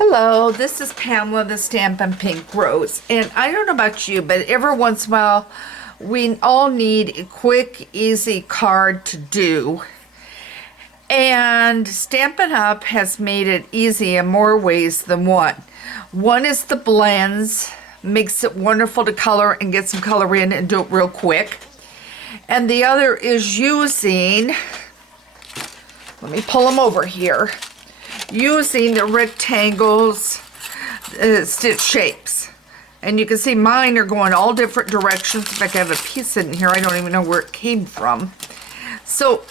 Hello, this is Pamela, the Stampin' Pink Rose, and I don't know about you, but every once in a while, we all need a quick, easy card to do, and Stampin' Up! Has made it easy in more ways than one. One is the blends, makes it wonderful to color and get some color in and do it real quick, and the other is using, let me pull them over here, using the rectangles, stitch shapes. And you can see mine are going all different directions. In fact, I have a piece in here. I don't even know where it came from. So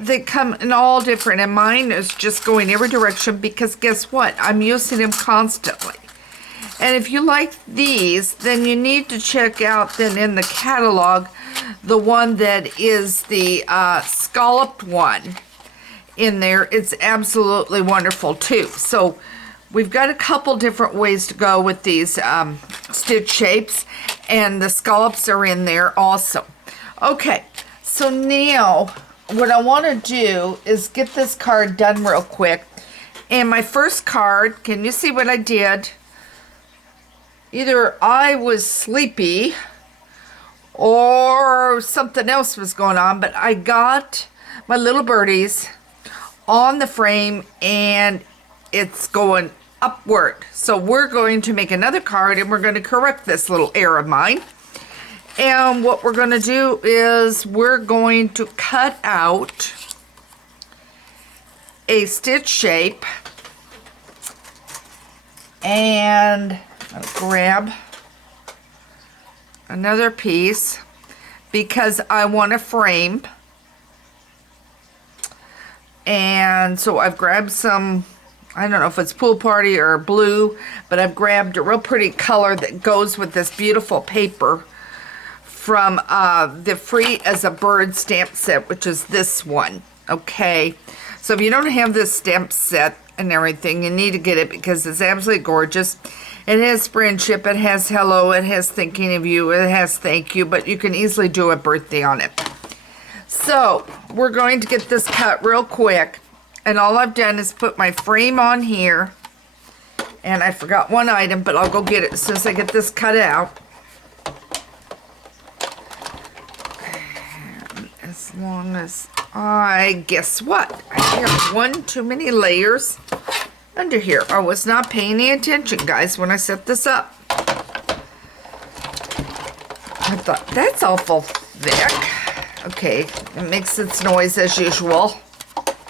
they come in all different, and mine is just going every direction because guess what? I'm using them constantly. And if you like these, then you need to check out then in the catalog the one that is the scalloped one in there. It's absolutely wonderful too. So we've got a couple different ways to go with these stitch shapes, and the scallops are in there also. Okay, so now what I want to do is get this card done real quick. And my first card, can you see what I did? Either I was sleepy or something else was going on, but I got my little birdies on the frame and it's going upward. So we're going to make another card and we're going to correct this little error of mine. And what we're going to do is we're going to cut out a stitch shape, and I'll grab another piece because I want a frame. And so I've grabbed some, I don't know if it's Pool Party or blue, but I've grabbed a real pretty color that goes with this beautiful paper from the Free as a Bird stamp set, which is this one. Okay, so if you don't have this stamp set and everything, you need to get it because it's absolutely gorgeous. It has friendship, it has hello, it has thinking of you, it has thank you, but you can easily do a birthday on it. So we're going to get this cut real quick, and all I've done is put my frame on here, and I forgot one item, but I'll go get it as soon as I get this cut out. And as long as guess what? I have one too many layers under here. I was not paying any attention, guys, when I set this up. I thought, that's awful thick. Okay, it makes its noise as usual.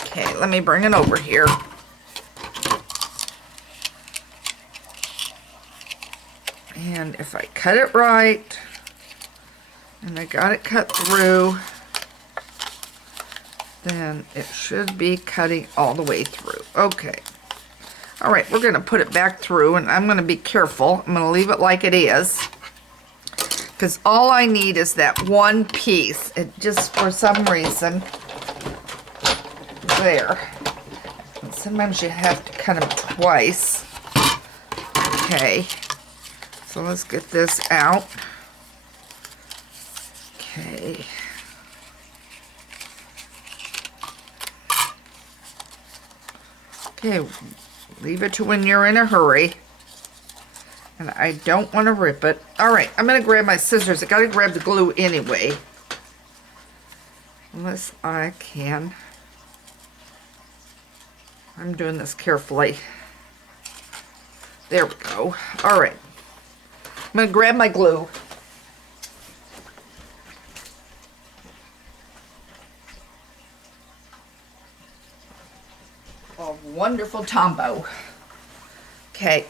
Okay, let me bring it over here. And if I cut it right, and I got it cut through, then it should be cutting all the way through. Okay. All right, we're going to put it back through, and I'm going to be careful. I'm going to leave it like it is, because all I need is that one piece. It just, for some reason, there. And sometimes you have to cut them twice. Okay, so let's get this out. Okay. Okay, leave it to when you're in a hurry. And I don't want to rip it. All right, I'm going to grab my scissors. I got to grab the glue anyway. Unless I can. I'm doing this carefully. There we go. All right. I'm going to grab my glue. A wonderful Tombow. Okay.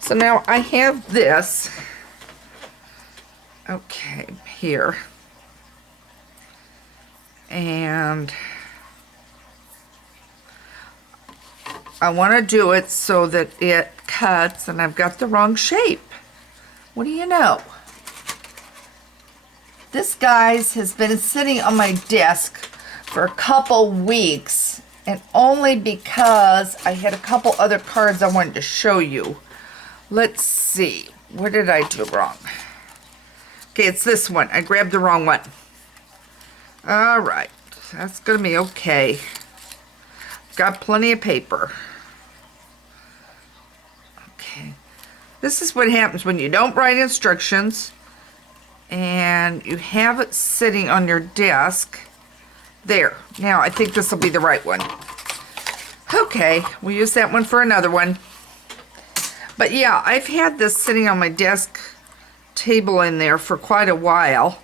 So now I have this, okay, here, and I want to do it so that it cuts, and I've got the wrong shape. What do you know? This, guys, has been sitting on my desk for a couple weeks, and only because I had a couple other cards I wanted to show you. Let's see. What did I do wrong? Okay, it's this one. I grabbed the wrong one. All right. That's going to be okay. Got plenty of paper. This is what happens when you don't write instructions and you have it sitting on your desk. There. Now, I think this will be the right one. Okay, we'll use that one for another one. But yeah, I've had this sitting on my desk table in there for quite a while.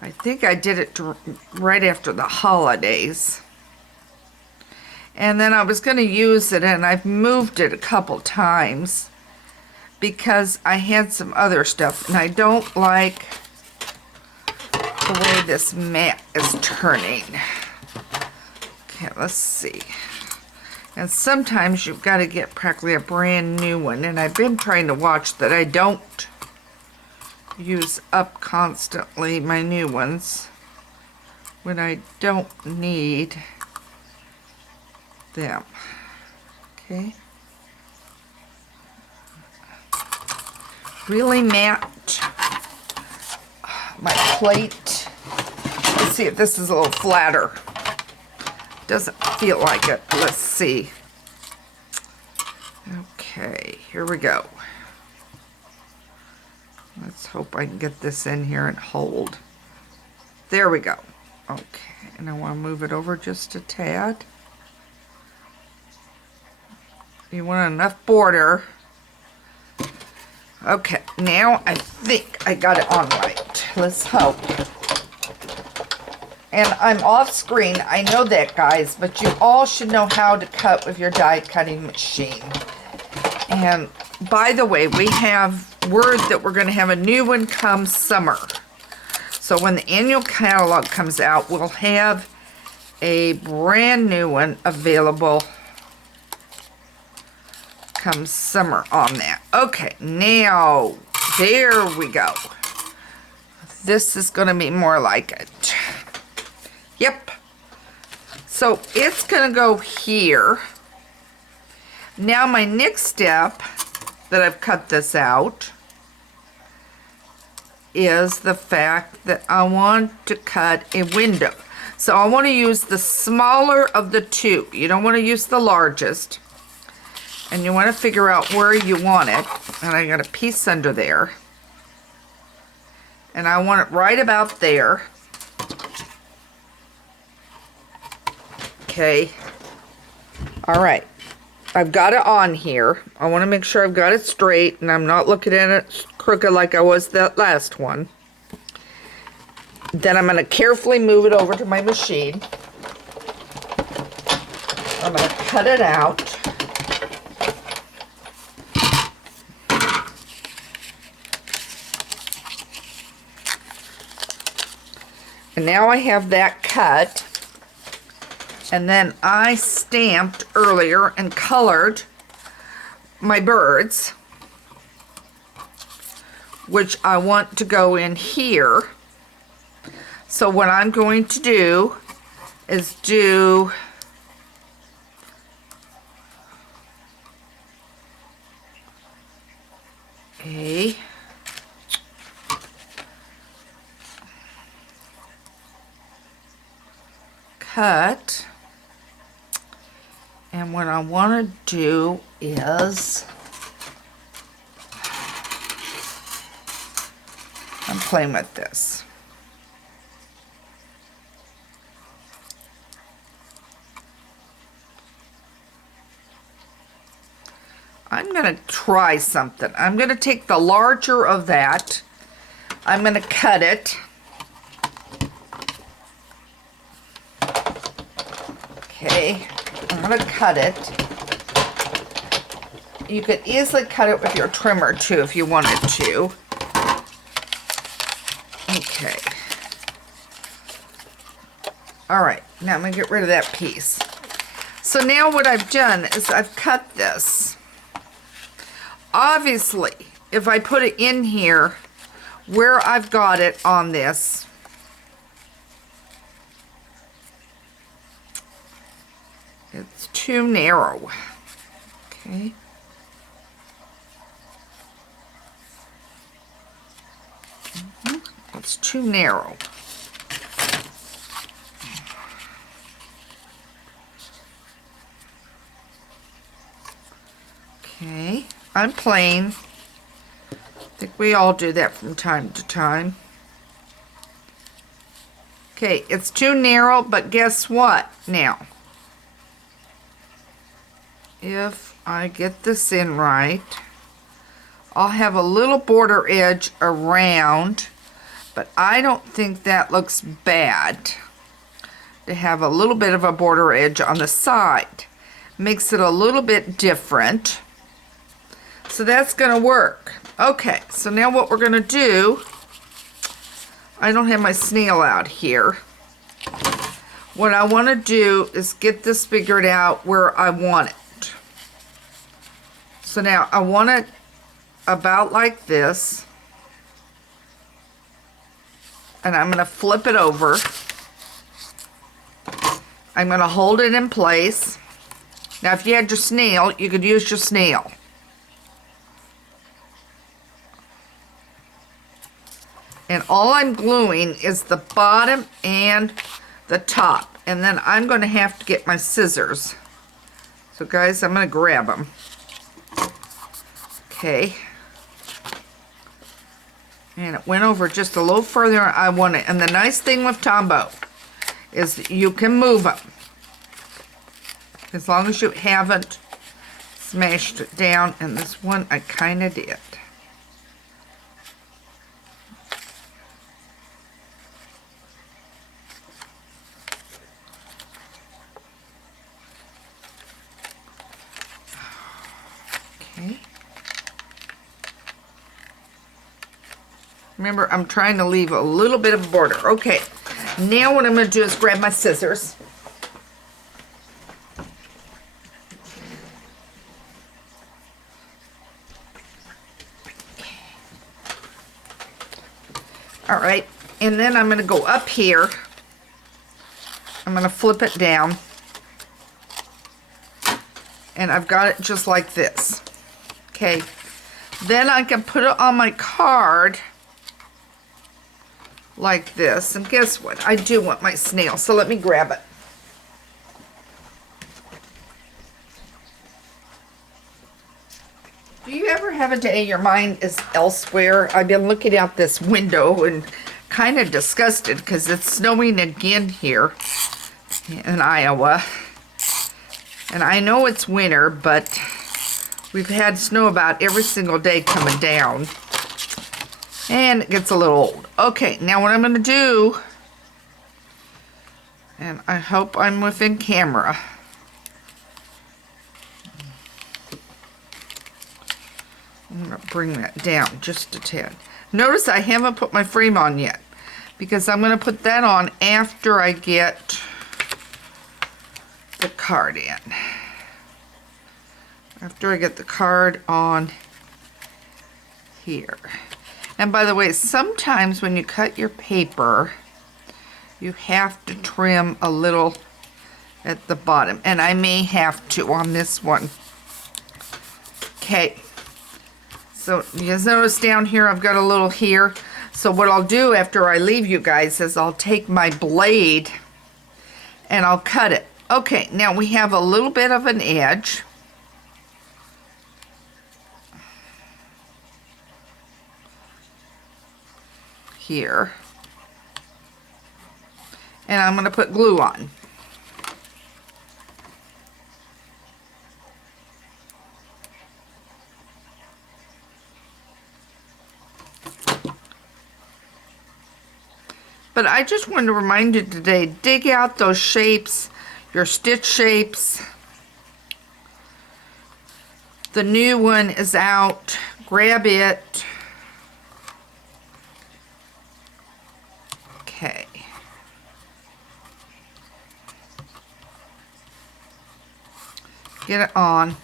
I think I did it right after the holidays. And then I was going to use it, and I've moved it a couple times because I had some other stuff, and I don't like the way this mat is turning. Okay, let's see. And sometimes you've got to get practically a brand new one, and I've been trying to watch that I don't use up constantly my new ones when I don't need them. Okay. Really matte my plate. Let's see if this is a little flatter. Doesn't feel like it. Let's see. Okay, here we go. Let's hope I can get this in here and hold. There we go. Okay, and I want to move it over just a tad. You want enough border. Okay, now I think I got it on right. Let's hope. And I'm off screen, I know that, guys, but you all should know how to cut with your die cutting machine. And by the way, we have word that we're going to have a new one come summer. So when the annual catalog comes out, we'll have a brand new one available come summer on that. Okay, now, there we go. This is going to be more like it. Yep. So it's going to go here. Now my next step that I've cut this out is the fact that I want to cut a window. So I want to use the smaller of the two. You don't want to use the largest. And you want to figure out where you want it. And I got a piece under there. And I want it right about there. Okay. All right. I've got it on here. I want to make sure I've got it straight and I'm not looking at it crooked like I was that last one. Then I'm going to carefully move it over to my machine. I'm going to cut it out. And now I have that cut. And then I stamped earlier and colored my birds, which I want to go in here. So what I'm going to do is do a cut. And what I want to do is, I'm playing with this. I'm going to try something. I'm going to take the larger of that. I'm going to cut it. Okay. I'm going to cut it. You could easily cut it with your trimmer too if you wanted to. Okay. Alright, now I'm going to get rid of that piece. So now what I've done is I've cut this. Obviously, if I put it in here where I've got it on this, it's too narrow. Okay. It's too narrow. Okay. I'm playing We all do that from time to time. Okay, it's too narrow, but guess what now? If I get this in right, I'll have a little border edge around, but I don't think that looks bad to have a little bit of a border edge on the side. Makes it a little bit different. So that's gonna work. Okay, so now what we're gonna do, I don't have my snail out here. What I wanna do is get this figured out where I want it. So now I want it about like this. And I'm gonna flip it over. I'm gonna hold it in place. Now if you had your snail, you could use your snail. And all I'm gluing is the bottom and the top. And then I'm going to have to get my scissors. So guys, I'm going to grab them. Okay. And it went over just a little further than I want it. And the nice thing with Tombow is that you can move them. As long as you haven't smashed it down. And this one I kind of did. Remember, I'm trying to leave a little bit of border. Okay, now what I'm going to do is grab my scissors. All right, and then I'm going to go up here. I'm going to flip it down. And I've got it just like this. Okay, then I can put it on my card like this. And guess what? I do want my snail, so let me grab it. Do you ever have a day your mind is elsewhere? I've been looking out this window and kind of disgusted because it's snowing again here in Iowa. And I know it's winter, but we've had snow about every single day coming down. And it gets a little old. Okay, now what I'm going to do, and I hope I'm within camera. I'm going to bring that down just a tad. Notice I haven't put my frame on yet, because I'm going to put that on after I get the card in. After I get the card on here. And by the way, sometimes when you cut your paper, you have to trim a little at the bottom. And I may have to on this one. Okay. So you guys notice down here, I've got a little here. So what I'll do after I leave you guys is I'll take my blade and I'll cut it. Okay, now we have a little bit of an edge. Here. And I'm going to put glue on. But I just wanted to remind you today, dig out those shapes, your stitch shapes. The new one is out. Grab it. Okay. Get it on.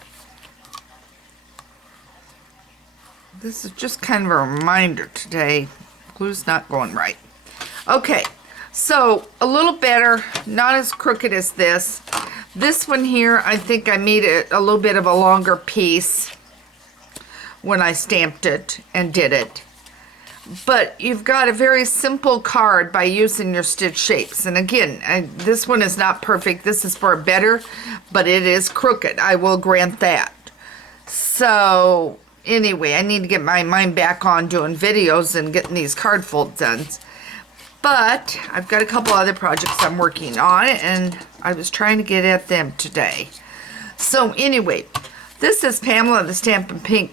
This is just kind of a reminder today. Glue's not going right. Okay, so a little better, not as crooked as this. This one here, I think I made it a little bit of a longer piece when I stamped it and did it. But you've got a very simple card by using your stitch shapes. And again, this one is not perfect. This is for better, but it is crooked. I will grant that. So Anyway, I need to get my mind back on doing videos and getting these card folds done. But I've got a couple other projects I'm working on, and I was trying to get at them today. So anyway, this is Pamela the Stampin' Pink